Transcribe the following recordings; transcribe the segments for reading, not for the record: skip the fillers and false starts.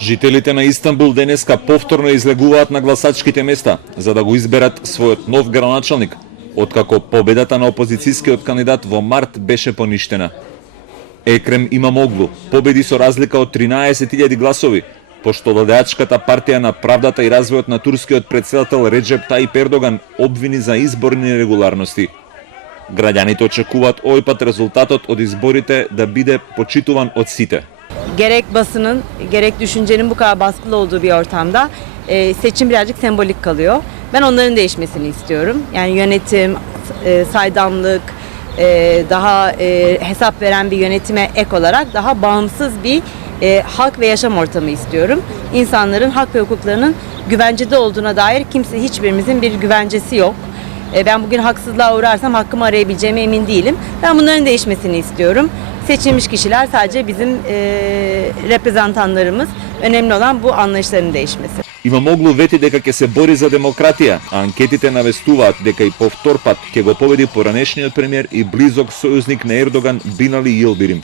Жителите на Истанбул денеска повторно излегуваат на гласачките места за да го изберат својот нов градоначалник, откако победата на опозицијскиот кандидат во март беше поништена. Екрем Имамоглу победи со разлика од 13.000 гласови, пошто владеачката партија на правдата и развојот на турскиот претседател Реджеп Таип Ердоган обвини за изборни нерегуларности. Граѓаните очекуваат овој пат резултатот од изборите да биде почитуван од сите. Gerek basının, gerek düşüncenin bu kadar baskılı olduğu bir ortamda seçim birazcık sembolik kalıyor. Ben onların değişmesini istiyorum. Yani yönetim, saydamlık, daha hesap veren bir yönetime ek olarak daha bağımsız bir halk ve yaşam ortamı istiyorum. İnsanların hak ve hukuklarının güvencede olduğuna dair hiçbirimizin bir güvencesi yok. Ben bugün haksızlığa uğrarsam hakkımı arayabileceğime emin değilim. Ben bunların değişmesini istiyorum. Seçilmiş kişiler sadece bizim reprezentanlarımız. Önemli olan bu anlayışların değişmesi. Имамоглу вети дека ќе се бори за демократија, а анкетите навестуваат дека и повтор пат ќе го победи поранешниот премиер и близок сојузник на Ердоган Бинали Йилдирим.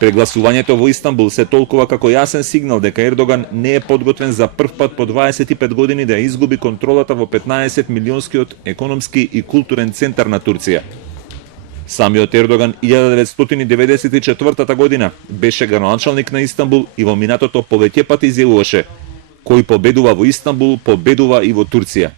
Прегласувањето во Истанбул се толкува како јасен сигнал дека Ердоган не е подготвен за прв пат по 25 години да изгуби контролата во 15 милионскиот економски и културен центар на Турција. Самиот Ердоган 1994 година беше градоначалник на Истанбул и во минатото повеќе пати изјавуваше: кој победува во Истанбул, победува и во Турција.